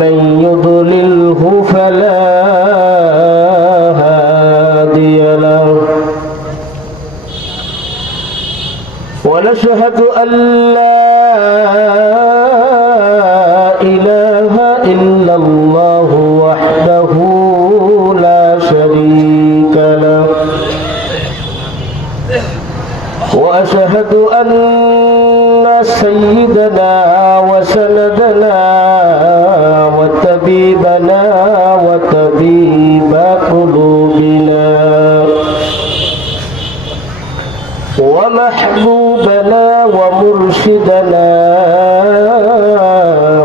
ومن يضلله فلا هادي له. ونشهد أن لا إله إلا الله وحده لا شريك له. وأشهد أن سيدنا وسندنا ومحبوبنا ومرشدنا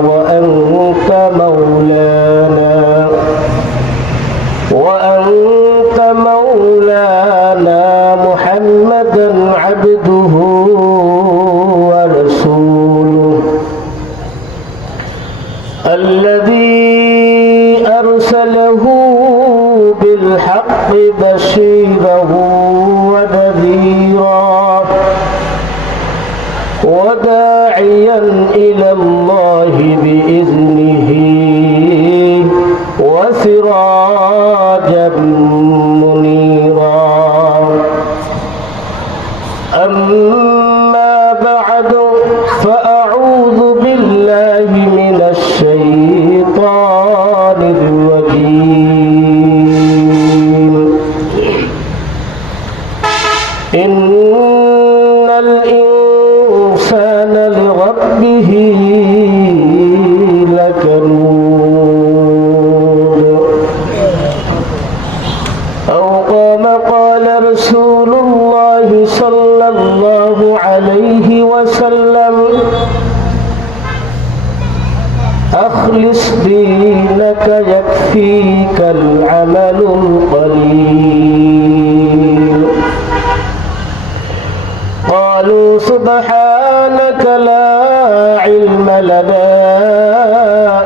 وأنت مولانا. وأنت مولانا محمدا عبده ورسوله. الذي أرسله بالحق بشيرا لربه لكنود أو قام قال رسول الله صلى الله عليه وسلم أخلص دينك يكفيك العمل القليل. قالوا سبحانك لا علم لنا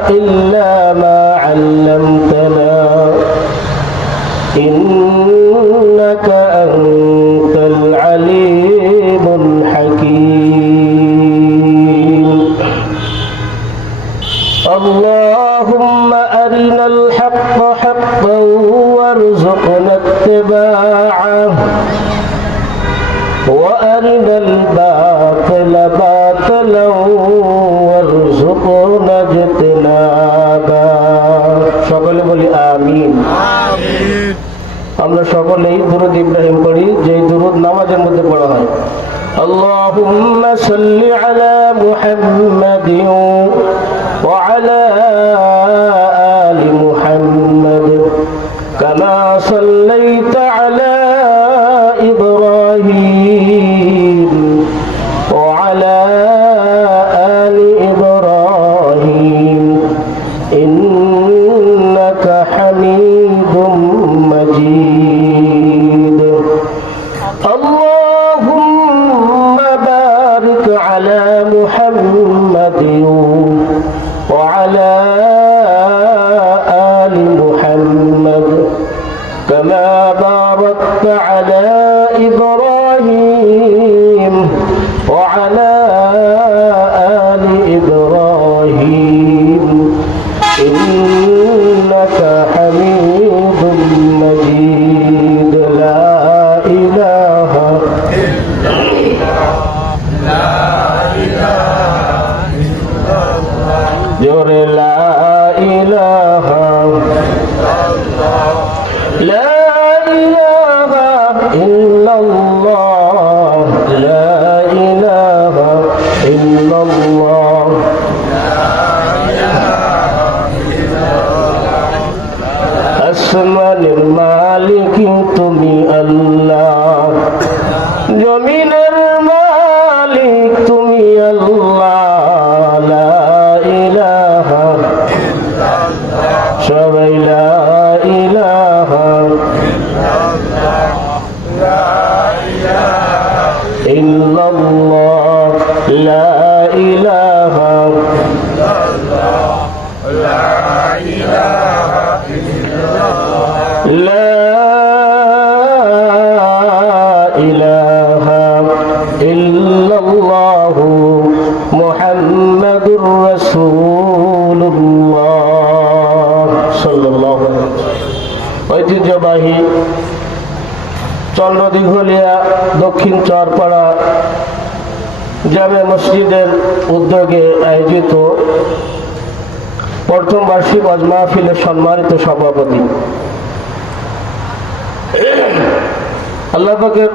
إلا ما علمتنا. إنك أنت باطلا وارزقنا اجتنابا সকলে বলি আমিন আমরা সকলেই দুরুদ ইব্রাহিম পড়ি যে দুরুদ নামাজের মধ্যে পড়া হয় اللهم صل على محمد محمد وعلى آل محمد كما باركت على إبراهيم لا إله إلا الله لا إله إلا الله أسمى المالك লা ইলাহা لا إله إلا الله محمد رسول الله صلى الله عليه وسلم ঐতিহ্যবাহী চন্দ্রদীঘলিয়া দক্ষিণ চরপাড়া জামে মসজিদের উদ্যোগে আয়োজিত প্রথম বার্ষিক ওয়াজ মাহফিলের সম্মানিত সভাপতি। আল্লাহ পাকের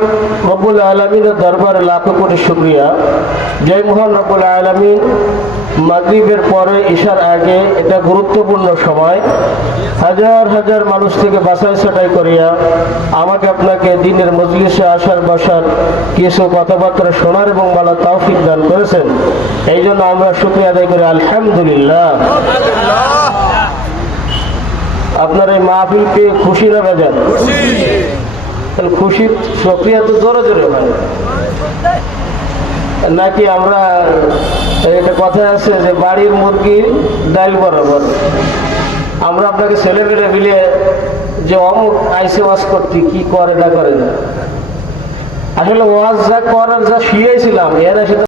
রব্বুল আলমিনের দরবারে লাখো কোটি শুক্রিয়া। জয় মোহন রব্বুল আলমিন। মাগরিবের পরে ঈশার আগে এটা গুরুত্বপূর্ণ সময়। হাজার হাজার মানুষ থেকে বাছাই ছাটাই করিয়া আমাকে আপনাকে দিনের মজলিসে আসার বসার কিছু কথাবার্তা শোনার এবং বলা তৌফিক দান করেছেন। এই জন্য আমরা শুক্রিয়া আদায় করি। আলহামদুলিল্লাহ। আপনার এই মাহফিল পেয়ে খুশি না বেজান তাহলে খুশির প্রক্রিয়া তো জোরে জোরে হয়। নাকি আমরা একটা কথা আছে যে বাড়ির মুরগি ডাইল বরাবর। আমরা আপনাকে ছেলে মেলে যে অমুক আইসে ওয়াজ করতে কি করে না করে না। আসলে ওয়াজ যা করার যা শুয়েছিলাম এর তো